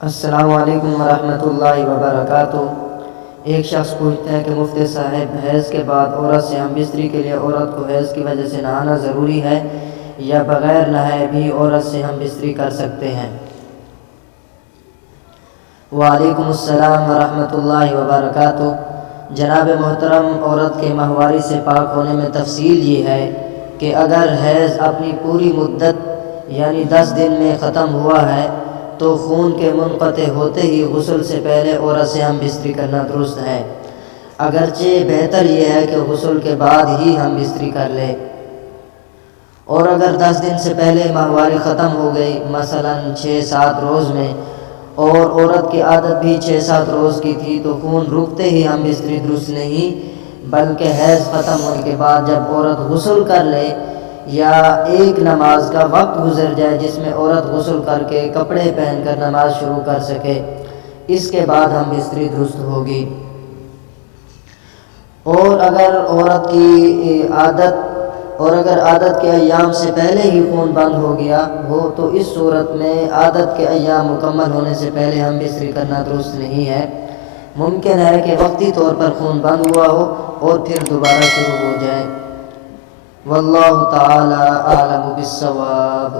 السلام علیکم ورحمۃ اللہ وبرکاتہ۔ ایک شخص پوچھتا ہے کہ مفتی صاحب، حیض کے بعد عورت سے ہم بستری کے لیے عورت کو حیض کی وجہ سے نہانا ضروری ہے یا بغیر نہائے بھی عورت سے ہم بستری کر سکتے ہیں؟ وعلیکم السلام ورحمۃ اللہ وبرکاتہ۔ جناب محترم، عورت کے ماہواری سے پاک ہونے میں تفصیل یہ ہے کہ اگر حیض اپنی پوری مدت یعنی 10 دن میں ختم ہوا ہے تو خون کے منقطع ہوتے ہی غسل سے پہلے عورت سے ہم بستری کرنا درست ہے، اگرچہ بہتر یہ ہے کہ غسل کے بعد ہی ہم بستری کر لیں۔ اور اگر 10 دن سے پہلے ماہواری ختم ہو گئی، مثلا 6-7 روز میں، اور عورت کی عادت بھی 6-7 روز کی تھی، تو خون رکتے ہی ہم بستری درست نہیں، بلکہ حیض ختم ہونے کے بعد جب عورت غسل کر لے یا ایک نماز کا وقت گزر جائے جس میں عورت غسل کر کے کپڑے پہن کر نماز شروع کر سکے، اس کے بعد ہم بستری درست ہوگی۔ اور اگر عادت کے ایام سے پہلے ہی خون بند ہو گیا ہو تو اس صورت میں عادت کے ایام مکمل ہونے سے پہلے ہم بستری کرنا درست نہیں ہے۔ ممکن ہے کہ وقتی طور پر خون بند ہوا ہو اور پھر دوبارہ شروع ہو جائے۔ واللہ تعالی اعلم بالصواب۔